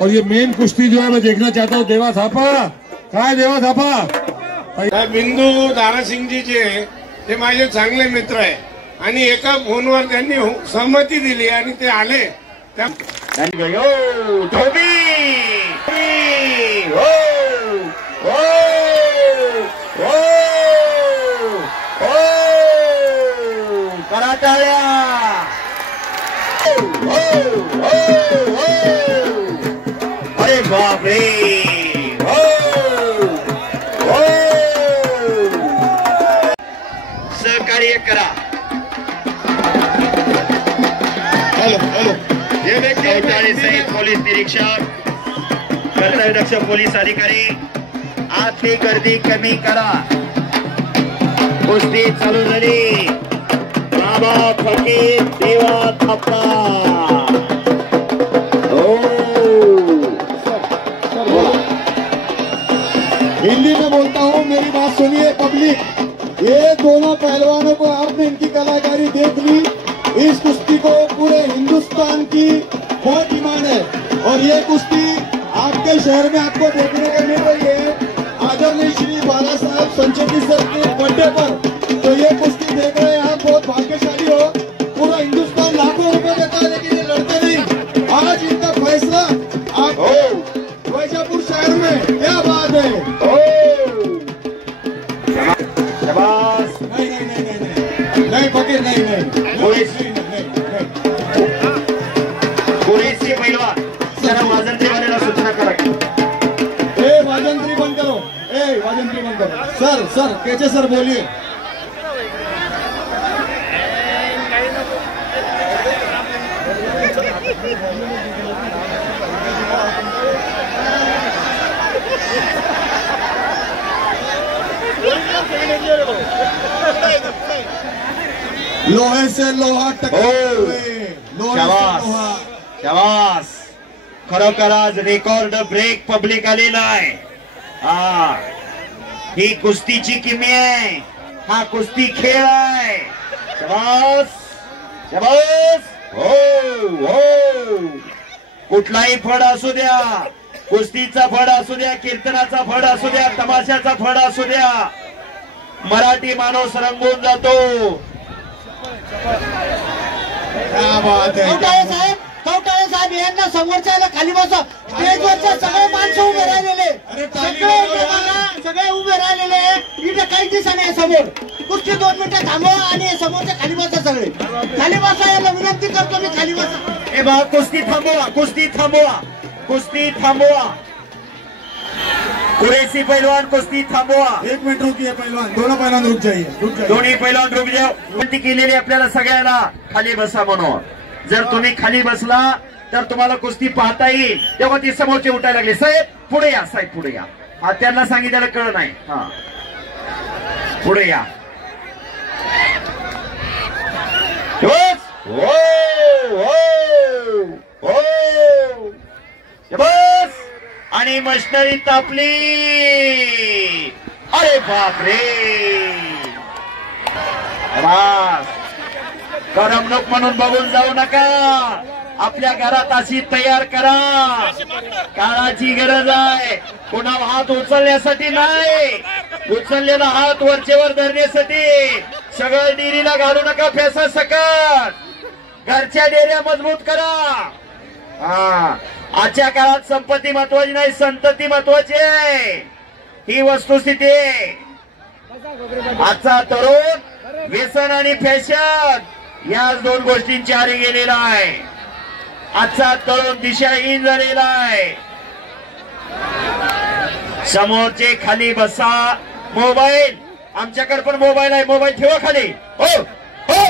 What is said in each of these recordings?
और ये मेन कुश्ती जो है मैं देखना चाहता हूँ देवा थापा काय देवा थापा बिंदू दारासिंगजी जे ते माझे चांगले मित्र आहे आणि एका फोनवर त्यांनी सहमती दिली आणि ते आले अरे बाप रे सहकार्य करा। हेलो हेलो ये सहित पोलीस निरीक्षक कर्तव्यदक्ष पोलीस अधिकारी आतली गर्दी कमी करा। कुस्ती चालू झाली। बाबा फकीर देवा थापा हिंदी में बोलता हूँ, मेरी बात सुनिए पब्लिक। ये दोनों पहलवानों को आपने इनकी कलाकारी देख ली। इस कुश्ती को पूरे हिंदुस्तान की बहुत डिमांड है और ये कुश्ती आपके शहर में आपको देखने को मिल रही है आदरणीय श्री बाला साहब संचेती सर के बर्थडे पर। तो ये कुश्ती देख रहे हैं आप, बहुत भाग्यशाली हो। पूरा हिंदुस्तान लाखों रुपए देता है लेकिन ये लड़ते नहीं। आज इनका फैसला आप वैजापुर शहर में, क्या बात है। नहीं नहीं नहीं नहीं नहीं फकीर नहीं नहीं पुरेशी पैलवान जरा वाजंत्री वाल्याला सूचना करा। ए वाजंत्री बंद करो, ए वाजंत्री बंद करो। सर सर कैसे सर बोलिए। लोहे से लोहा शाबास खरोखर आज रेकॉर्ड ब्रेक पब्लिक आलेला आहे। ही कुस्तीची किमी आहे, हा कुस्ती खेळ आहे। शाबास शाबास हो हो कुठलाही फड असू द्या, कुस्तीचा फड असू द्या, कीर्तनाचा फड असू द्या, तमाशाचा फड असू द्या, मराठी माणूस रंगून जातो। क्या बात है। कवटाळे साहेब यांना समोरच्याला खाली बसव। स्टेजवरचे सगळे माणसं उभे राहिलेले, सगळे उभे राहिलेले इथे काही दिसत नाही समोर। कुस्ती 2 मिनिटं थांबवा आणि समोरच्या खाली बसा, सगळे खाली बसा। याला विनंती करतो मी, खाली बसा। ए बा कुस्ती थांबवा, कुस्ती थांबवा, कुस्ती थांबवा। कुरेशी पहलवान कुस्ती थांबवा। 1 मिनिट रुकिए पहलवान, दोनों पहलवान रुक जाइए, रुक जाइए। दोन्ही पहलवान रुक जाओ। विनंती केलेली आपल्याला सगळ्याला खाली बसा म्हणून। जर तुम्ही खाली बसला तर तुम्हाला कुस्ती पाहता येईल। तेव्हा ती समोरचे उठायला लागले, साहेब पुढे या, साहेब पुढे या। हा त्यांना सांगितलेलं कळ नाही। हा पुढे या। बस आणि मशिनरी तापली। अरे बाप रे बस करमणूक म्हणून बघून जाऊ नका। आपल्या घरात अशी तयार करा। काळाची गरज आहे, कोणा हात उचलण्यासाठी नाही, उचललेला हात वरचेवर धरण्यासाठी। सगळं डेरीला घालू नका पैसा सकट। घरच्या डेऱ्या मजबूत करा। आजच्या काळात संपत्ती महत्वाची नाही, संतती महत्वाची आहे। ही वस्तुस्थिती आहे। आजचा तरुण व्यसन आणि फॅशन या 2 गोष्टींची आरी गेलेला आहे। आजचा तरुण दिशाहीन झालेला आहे। समोरचे खाली बसा। मोबाईल आमच्याकडे पण मोबाईल आहे, मोबाईल ठेवा खाली। हो हो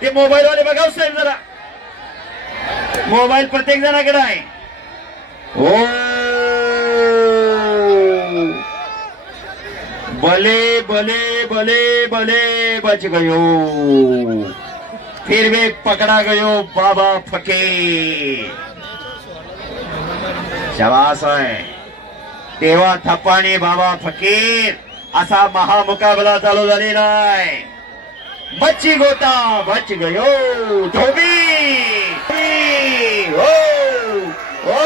ते मोबाईल वाले बघाव साहेब जरा, मोबाईल प्रत्येक जणाकडे आहे। हो भले भले भले भले बच गयो, फिर वे पकड़ा गयो बाबा फकीर। शाबास आहे। देवा थापा आणि बाबा फकीर असा महामुकाबला चालू झालेला आहे। बच्ची गोता बच गयो धोबी। हो हो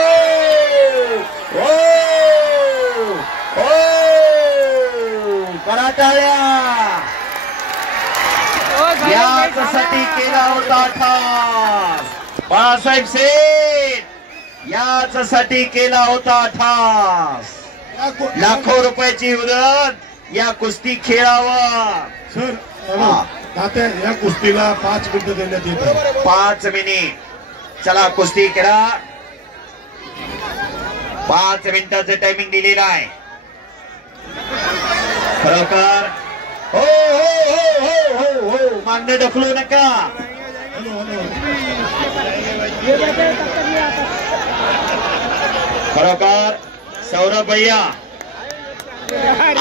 टाळ्या. याच्यासाठी केला होता ठास बाळासाहेब सेठ, याच्यासाठी केला होता ठास. लाखो रुपयाची उधळण या कुस्ती खेळावर. सर तात्या या कुस्तीला 5 मिनिटं देण्यात येत आहे. 5 मिनिट. चला कुस्ती करा. 5 मिनिटाचं टायमिंग दिलेलं आहे. खरोखर हो हो हो हो हो हो मागणं ढकलू नका. खरोखर सौरभ भैया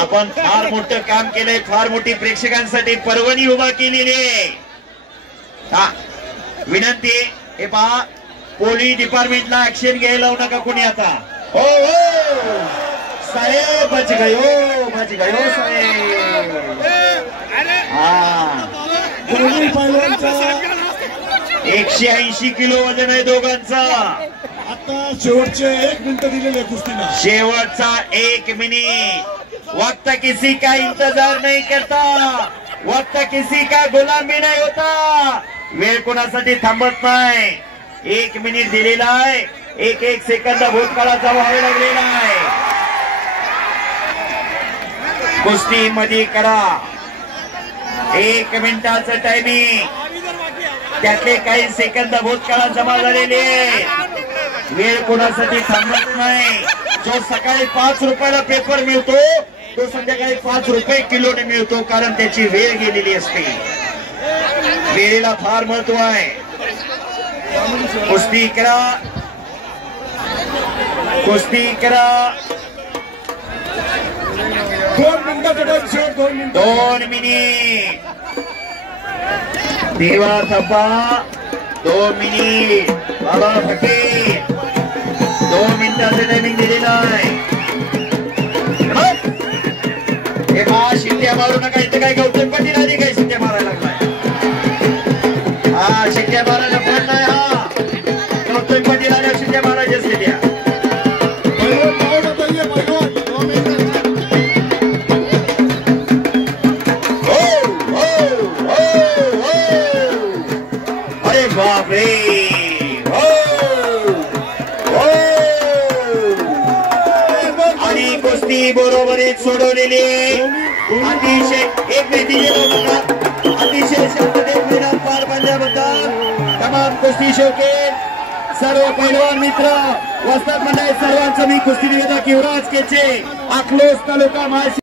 आपण फार मोठं काम केलंय. फार मोठी प्रेक्षकांसाठी पर्वणी उभा केलेली आहे. हा विनंती. हे पहा पोलीस डिपार्टमेंटला ऍक्शन घ्यायला लावू नका कोणी आता. हो हो साहेब बच गयो साहेब. हा 180 किलो वजन आहे दोघांचा. आता शेवटचे 1 मिनिट दिलेले कुस्तीला. शेवटचा 1 मिनिट. वक्त किसी का इंतजार नहीं करता, वक्त किसी का गुलामी नहीं होता. वेळ कोणासाठी थांबत नाही. 1 मिनिट दिलेला आहे. 1 सेकंद भूतकाळाचा व्हायला लागलेला आहे. कुस्ती मध्ये करा. 1 मिनिटाचं टायमिंग. त्यातले काही सेकंद भूतकाळात जमा झालेले. वेळ कोणासाठी थांबत नाही. जो सकाळी 5 रुपयाला पेपर मिळतो तो संध्याकाळी 5 रुपये किलोने मिळतो, कारण त्याची वेळ गेलेली असते. वेळेला फार महत्व आहे. कुस्ती करा. कुस्ती करा. 2 मिनिटाचा टाइम शेवट. 2 मिनिट. 2 मिनिट. देवा थप्पा. 2 मिनिट. बाबा फटे 2 मिनिटाचं टायमिंग दिलेलं आहे. हे बा शिट्ट्या मारू नका. इथं काय गौतम पाटील आधी काय शिट्ट्या मारायला लागलाय. हा शिट्ट्या मारायला पण नाही. हा गौतम पाटील आल्या शिट्ट्या मारायच्या शिट्ट्या. अरे बापरे. आणि कुस्ती बरोबरीत सोडवलेली. अतिशय अतिशय शांततेत पार पाडल्याबद्दल तमाम कुस्ती शौकीन सर्व पैलवान मित्र वस्ताद मंडळी सर्वांचं मी कुस्ती निवेदक युवराज केचे, अकलोज तालुका